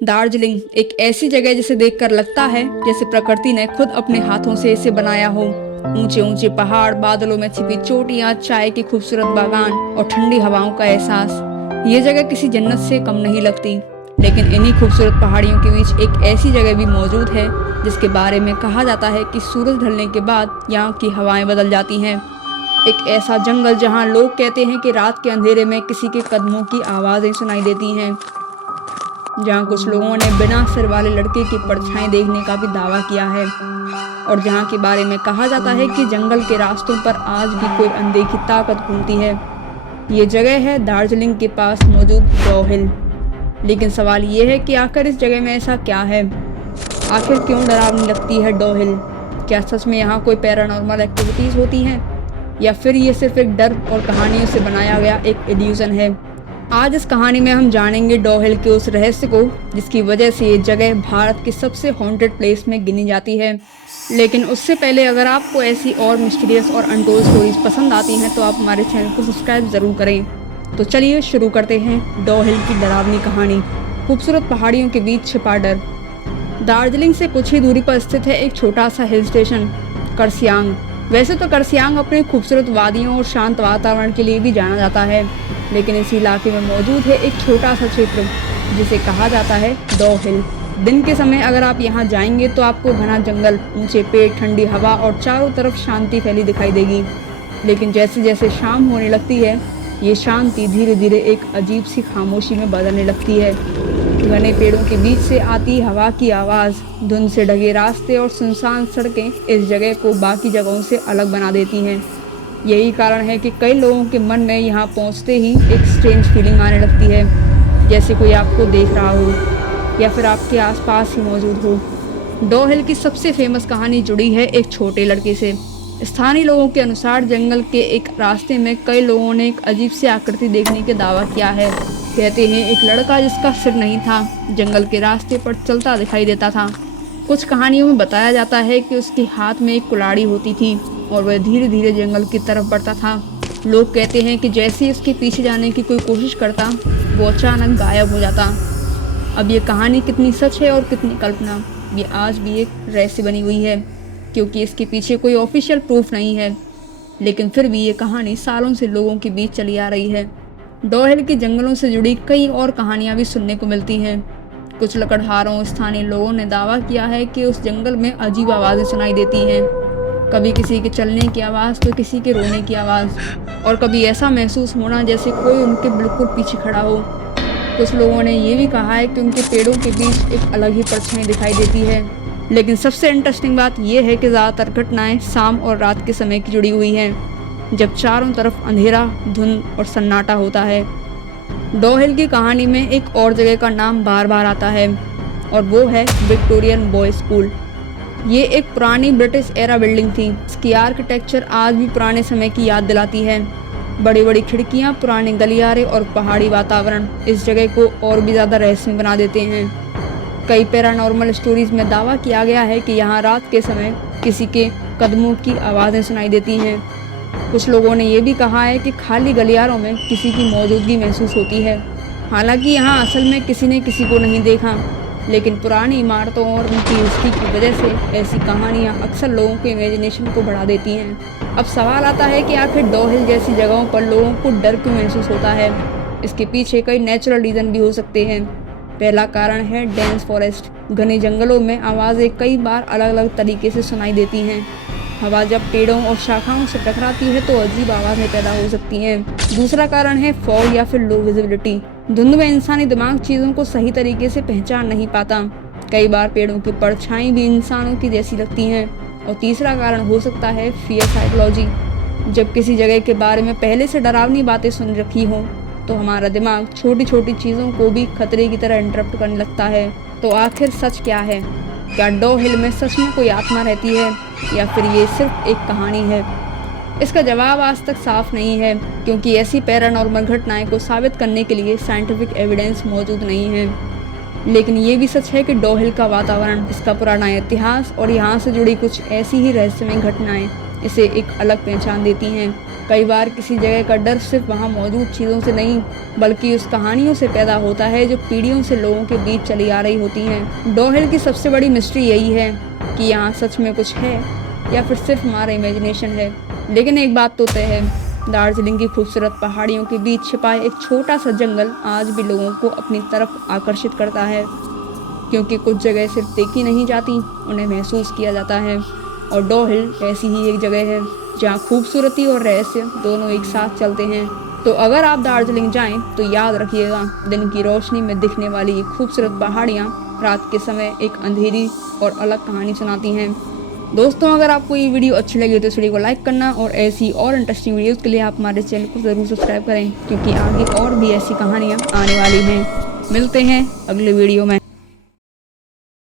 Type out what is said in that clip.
दार्जिलिंग एक ऐसी जगह जिसे देखकर लगता है जैसे प्रकृति ने खुद अपने हाथों से इसे बनाया हो। ऊंचे ऊंचे पहाड़, बादलों में छिपी चोटियां, चाय के खूबसूरत बागान और ठंडी हवाओं का एहसास। ये जगह किसी जन्नत से कम नहीं लगती। लेकिन इन्हीं खूबसूरत पहाड़ियों के बीच एक ऐसी जगह भी मौजूद है जिसके बारे में कहा जाता है कि सूरज ढलने के बाद यहाँ की हवाएं बदल जाती हैं। एक ऐसा जंगल जहाँ लोग कहते हैं कि रात के अंधेरे में किसी के कदमों की आवाजें सुनाई देती हैं। जहाँ कुछ लोगों ने बिना सिर वाले लड़के की परछाई देखने का भी दावा किया है और जहाँ के बारे में कहा जाता है कि जंगल के रास्तों पर आज भी कोई अनदेखी ताकत घूमती है। ये जगह है दार्जिलिंग के पास मौजूद डॉ हिल। लेकिन सवाल ये है कि आखिर इस जगह में ऐसा क्या है? आखिर क्यों डरावनी लगती है डॉ हिल? क्या सच में यहाँ कोई पैरानॉर्मल एक्टिविटीज होती हैं या फिर ये सिर्फ एक डर और कहानियों से बनाया गया एक इल्यूजन है? आज इस कहानी में हम जानेंगे डॉ हिल के उस रहस्य को जिसकी वजह से ये जगह भारत की सबसे हॉन्टेड प्लेस में गिनी जाती है। लेकिन उससे पहले अगर आपको ऐसी और मिस्टीरियस और अनटोल्ड स्टोरीज पसंद आती हैं तो आप हमारे चैनल को सब्सक्राइब ज़रूर करें। तो चलिए शुरू करते हैं डॉ हिल की डरावनी कहानी। खूबसूरत पहाड़ियों के बीच छिपा डर। दार्जिलिंग से कुछ ही दूरी पर स्थित है एक छोटा सा हिल स्टेशन, करसियांग। वैसे तो करसियांग अपने खूबसूरत वादियों और शांत वातावरण के लिए भी जाना जाता है, लेकिन इस इलाके में मौजूद है एक छोटा सा क्षेत्र जिसे कहा जाता है डॉ हिल। दिन के समय अगर आप यहाँ जाएंगे तो आपको घना जंगल, ऊंचे पेड़, ठंडी हवा और चारों तरफ शांति फैली दिखाई देगी। लेकिन जैसे जैसे शाम होने लगती है ये शांति धीरे धीरे एक अजीब सी खामोशी में बदलने लगती है। घने पेड़ों के बीच से आती हवा की आवाज़, धुंध से ढके रास्ते और सुनसान सड़कें इस जगह को बाकी जगहों से अलग बना देती हैं। यही कारण है कि कई लोगों के मन में यहाँ पहुँचते ही एक स्ट्रेंज फीलिंग आने लगती है, जैसे कोई आपको देख रहा हो या फिर आपके आसपास ही मौजूद हो। डॉ हिल की सबसे फेमस कहानी जुड़ी है एक छोटे लड़के से। स्थानीय लोगों के अनुसार जंगल के एक रास्ते में कई लोगों ने एक अजीब सी आकृति देखने का दावा किया है। कहते हैं एक लड़का जिसका सिर नहीं था जंगल के रास्ते पर चलता दिखाई देता था। कुछ कहानियों में बताया जाता है कि उसके हाथ में एक कुल्हाड़ी होती थी और वह धीरे धीरे जंगल की तरफ बढ़ता था। लोग कहते हैं कि जैसे ही उसके पीछे जाने की कोई कोशिश करता वो अचानक गायब हो जाता। अब ये कहानी कितनी सच है और कितनी कल्पना, ये आज भी एक रहस्य बनी हुई है, क्योंकि इसके पीछे कोई ऑफिशियल प्रूफ नहीं है। लेकिन फिर भी ये कहानी सालों से लोगों के बीच चली आ रही है। डॉ हिल के जंगलों से जुड़ी कई और कहानियाँ भी सुनने को मिलती हैं। कुछ लकड़हारों, स्थानीय लोगों ने दावा किया है कि उस जंगल में अजीब आवाज़ें सुनाई देती हैं। कभी किसी के चलने की आवाज़ तो किसी के रोने की आवाज़, और कभी ऐसा महसूस होना जैसे कोई उनके बिल्कुल पीछे खड़ा हो। कुछ लोगों ने ये भी कहा है कि उनके पेड़ों के बीच एक अलग ही परछाई दिखाई देती है। लेकिन सबसे इंटरेस्टिंग बात यह है कि ज़्यादातर घटनाएं शाम और रात के समय की जुड़ी हुई हैं, जब चारों तरफ अंधेरा, धुंध और सन्नाटा होता है। डॉ हिल की कहानी में एक और जगह का नाम बार बार आता है और वो है विक्टोरियन बॉयज स्कूल। ये एक पुरानी ब्रिटिश एरा बिल्डिंग थी। इसकी आर्किटेक्चर आज भी पुराने समय की याद दिलाती है। बड़ी बड़ी खिड़कियाँ, पुराने गलियारे और पहाड़ी वातावरण इस जगह को और भी ज़्यादा रहस्यमय बना देते हैं। कई पैरानॉर्मल स्टोरीज में दावा किया गया है कि यहाँ रात के समय किसी के कदमों की आवाज़ें सुनाई देती हैं। कुछ लोगों ने यह भी कहा है कि खाली गलियारों में किसी की मौजूदगी महसूस होती है। हालांकि यहाँ असल में किसी ने किसी को नहीं देखा, लेकिन पुरानी इमारतों और उनकी हिस्ट्री की वजह से ऐसी कहानियाँ अक्सर लोगों के इमेजिनेशन को बढ़ा देती हैं। अब सवाल आता है कि आखिर डॉ हिल जैसी जगहों पर लोगों को डर क्यों महसूस होता है? इसके पीछे कई नेचुरल रीज़न भी हो सकते हैं। पहला कारण है डेंस फॉरेस्ट। घने जंगलों में आवाज़ें कई बार अलग अलग तरीके से सुनाई देती हैं। हवा जब पेड़ों और शाखाओं से टकराती है तो अजीब आवाज़ें पैदा हो सकती हैं। दूसरा कारण है फॉग या फिर लो विजिबिलिटी। धुंध में इंसानी दिमाग चीज़ों को सही तरीके से पहचान नहीं पाता। कई बार पेड़ों की परछाई भी इंसानों की जैसी लगती हैं। और तीसरा कारण हो सकता है फियर साइकोलॉजी। जब किसी जगह के बारे में पहले से डरावनी बातें सुन रखी हों तो हमारा दिमाग छोटी छोटी चीज़ों को भी खतरे की तरह इंटरप्ट करने लगता है। तो आखिर सच क्या है? क्या डॉ हिल में सच में कोई आत्मा रहती है या फिर ये सिर्फ एक कहानी है? इसका जवाब आज तक साफ नहीं है, क्योंकि ऐसी पैरानॉर्मल घटनाएं को साबित करने के लिए साइंटिफिक एविडेंस मौजूद नहीं है। लेकिन ये भी सच है कि डॉ हिल का वातावरण, इसका पुराना इतिहास और यहाँ से जुड़ी कुछ ऐसी ही रहस्यमय घटनाएं इसे एक अलग पहचान देती हैं। कई बार किसी जगह का डर सिर्फ वहाँ मौजूद चीज़ों से नहीं बल्कि उस कहानियों से पैदा होता है जो पीढ़ियों से लोगों के बीच चली आ रही होती हैं। डोहिल की सबसे बड़ी मिस्ट्री यही है कि यहाँ सच में कुछ है या फिर सिर्फ हमारा इमेजिनेशन है। लेकिन एक बात तो तय है, दार्जिलिंग की खूबसूरत पहाड़ियों के बीच छिपा एक छोटा सा जंगल आज भी लोगों को अपनी तरफ आकर्षित करता है, क्योंकि कुछ जगह सिर्फ देखी नहीं जाती, उन्हें महसूस किया जाता है। और डोहिल ऐसी ही एक जगह है जहाँ खूबसूरती और रहस्य दोनों एक साथ चलते हैं। तो अगर आप दार्जिलिंग जाएं तो याद रखिएगा, दिन की रोशनी में दिखने वाली ये खूबसूरत पहाड़ियाँ रात के समय एक अंधेरी और अलग कहानी सुनाती हैं। दोस्तों, अगर आपको ये वीडियो अच्छी लगी तो इस वीडियो को लाइक करना और ऐसी और इंटरेस्टिंग वीडियोस के लिए आप हमारे चैनल को ज़रूर सब्सक्राइब करें, क्योंकि आगे और भी ऐसी कहानियाँ आने वाली हैं। मिलते हैं अगले वीडियो में।